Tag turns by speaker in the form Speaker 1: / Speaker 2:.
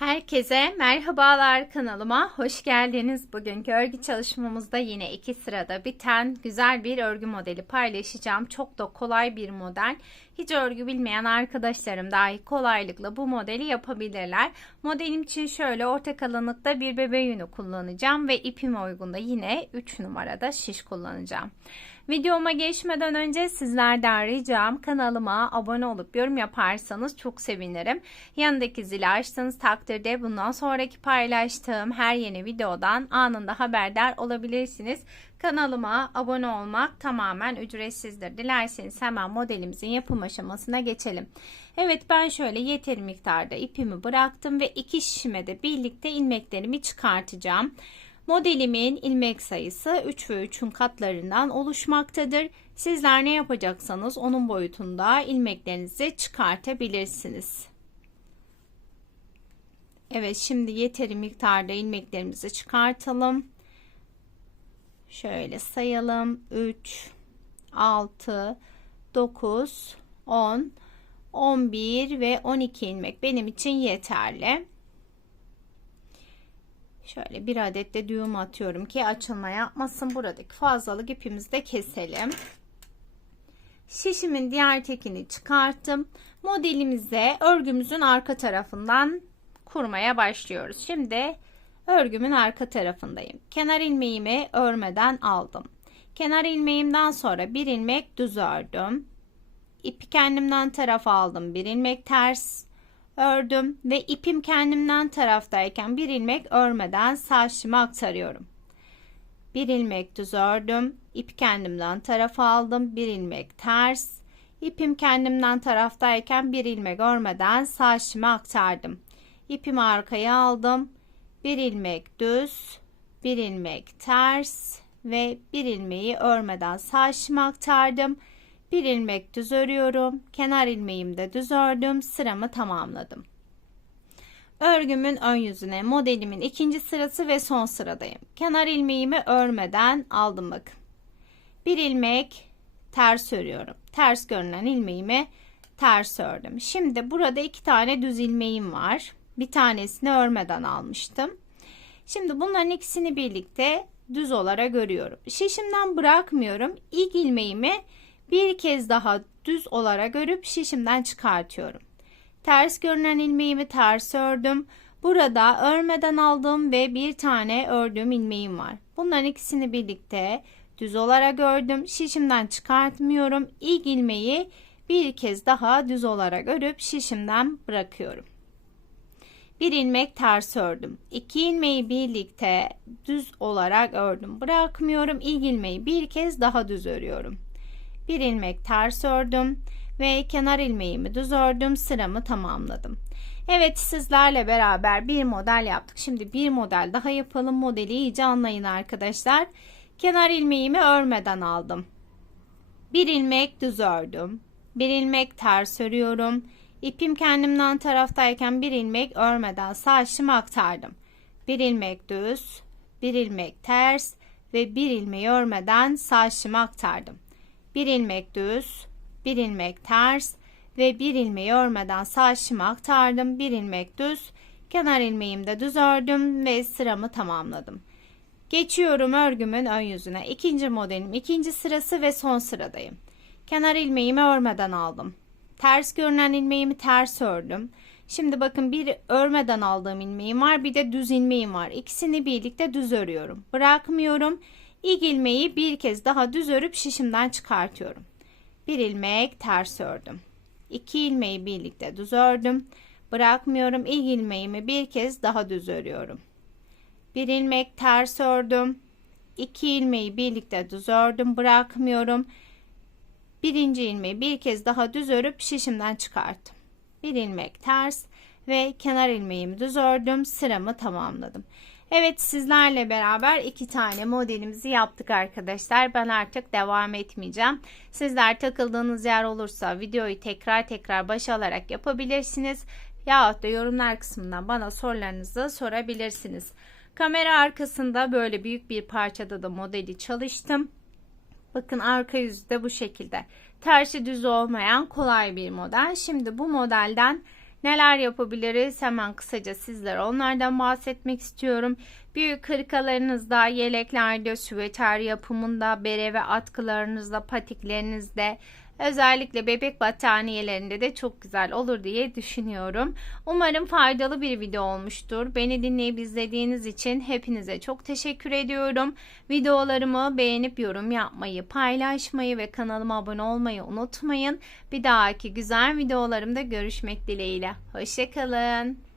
Speaker 1: Herkese merhabalar kanalıma hoş geldiniz. Bugünkü örgü çalışmamızda yine iki sırada biten güzel bir örgü modeli paylaşacağım. Çok da kolay bir model. Hiç örgü bilmeyen arkadaşlarım dahi kolaylıkla bu modeli yapabilirler. Modelim için şöyle orta kalınlıkta bir bebe yünü kullanacağım ve ipim uygun da yine 3 numarada şiş kullanacağım. Videoma geçmeden önce sizlerden ricam kanalıma abone olup yorum yaparsanız çok sevinirim. Yanındaki zili açtığınız takdirde bundan sonraki paylaştığım her yeni videodan anında haberdar olabilirsiniz. Kanalıma abone olmak tamamen ücretsizdir. Dilerseniz hemen modelimizin yapım aşamasına geçelim. Evet ben şöyle yeteri miktarda ipimi bıraktım ve iki şişime de birlikte ilmeklerimi çıkartacağım. Modelimin ilmek sayısı 3 ve 3'ün katlarından oluşmaktadır. Sizler ne yapacaksanız onun boyutunda ilmeklerinizi çıkartabilirsiniz. Evet şimdi yeteri miktarda ilmeklerimizi çıkartalım. Şöyle sayalım. 3, 6, 9, 10, 11 ve 12 ilmek benim için yeterli. Şöyle bir adet de düğüm atıyorum ki açılma yapmasın. Buradaki fazlalık ipimizi de keselim. Şişimin diğer tekini çıkarttım. Modelimize örgümüzün arka tarafından kurmaya başlıyoruz. Şimdi örgümün arka tarafındayım. Kenar ilmeğimi örmeden aldım. Kenar ilmeğimden sonra bir ilmek düz ördüm. İpi kendimden tarafa aldım. Bir ilmek ters ördüm ve ipim kendimden taraftayken bir ilmek örmeden şişime aktarıyorum. Bir ilmek düz ördüm. ip kendimden tarafa aldım. Bir ilmek ters. ipim kendimden taraftayken bir ilmek örmeden şişime aktardım. İpimi arkaya aldım. Bir ilmek düz, bir ilmek ters ve bir ilmeği örmeden şişime aktardım. Bir ilmek düz örüyorum. Kenar ilmeğimi de düz ördüm. Sıramı tamamladım. Örgümün ön yüzüne modelimin ikinci sırası ve son sıradayım. Kenar ilmeğimi örmeden aldım bakın. Bir ilmek ters örüyorum. Ters görünen ilmeğimi ters ördüm. Şimdi burada iki tane düz ilmeğim var. Bir tanesini örmeden almıştım. Şimdi bunların ikisini birlikte düz olarak örüyorum. Şişimden bırakmıyorum. İlk ilmeğimi bir kez daha düz olarak örüp şişimden çıkartıyorum. Ters görünen ilmeğimi ters ördüm. Burada örmeden aldığım ve bir tane ördüğüm ilmeğim var. Bunların ikisini birlikte düz olarak ördüm. Şişimden çıkartmıyorum. İlk ilmeği bir kez daha düz olarak örüp şişimden bırakıyorum. Bir ilmek ters ördüm. İki ilmeği birlikte düz olarak ördüm. Bırakmıyorum. İlk ilmeği bir kez daha düz örüyorum bir ilmek ters ördüm ve kenar ilmeğimi düz ördüm sıramı tamamladım. Evet sizlerle beraber bir model yaptık. Şimdi bir model daha yapalım. Modeli iyice anlayın arkadaşlar. Kenar ilmeğimi örmeden aldım. Bir ilmek düz ördüm. Bir ilmek ters örüyorum. İpim kendimden taraftayken bir ilmek örmeden sağ şişime aktardım. Bir ilmek düz, bir ilmek ters ve bir ilmeği örmeden sağ şişime aktardım bir ilmek düz, bir ilmek ters ve bir ilmeği örmeden sağ şişime aktardım. Bir ilmek düz, kenar ilmeğimi de düz ördüm ve sıramı tamamladım. Geçiyorum örgümün ön yüzüne. İkinci modelim ikinci sırası ve son sıradayım. Kenar ilmeğimi örmeden aldım. Ters görünen ilmeğimi ters ördüm. Şimdi bakın bir örmeden aldığım ilmeğim var bir de düz ilmeğim var. İkisini birlikte düz örüyorum. Bırakmıyorum. İlk ilmeği bir kez daha düz örüp şişimden çıkartıyorum. Bir ilmek ters ördüm. İki ilmeği birlikte düz ördüm. Bırakmıyorum. İlk ilmeğimi bir kez daha düz örüyorum. Bir ilmek ters ördüm. İki ilmeği birlikte düz ördüm. Bırakmıyorum. Birinci ilmeği bir kez daha düz örüp şişimden çıkarttım. Bir ilmek ters ve kenar ilmeğimi düz ördüm. Sıramı tamamladım. Evet sizlerle beraber iki tane modelimizi yaptık arkadaşlar. Ben artık devam etmeyeceğim. Sizler takıldığınız yer olursa videoyu tekrar tekrar baş alarak yapabilirsiniz. Yahut da yorumlar kısmından bana sorularınızı sorabilirsiniz. Kamera arkasında böyle büyük bir parçada da modeli çalıştım. Bakın arka yüzü de bu şekilde. Tersi düz olmayan kolay bir model. Şimdi bu modelden Neler yapabiliriz? Hemen kısaca sizlere onlardan bahsetmek istiyorum. Büyük hırkalarınızda, yeleklerde, süveter yapımında, bere ve atkılarınızda, patiklerinizde, özellikle bebek battaniyelerinde de çok güzel olur diye düşünüyorum. Umarım faydalı bir video olmuştur. Beni dinleyip izlediğiniz için hepinize çok teşekkür ediyorum. Videolarımı beğenip yorum yapmayı, paylaşmayı ve kanalıma abone olmayı unutmayın. Bir dahaki güzel videolarımda görüşmek dileğiyle. Hoşçakalın.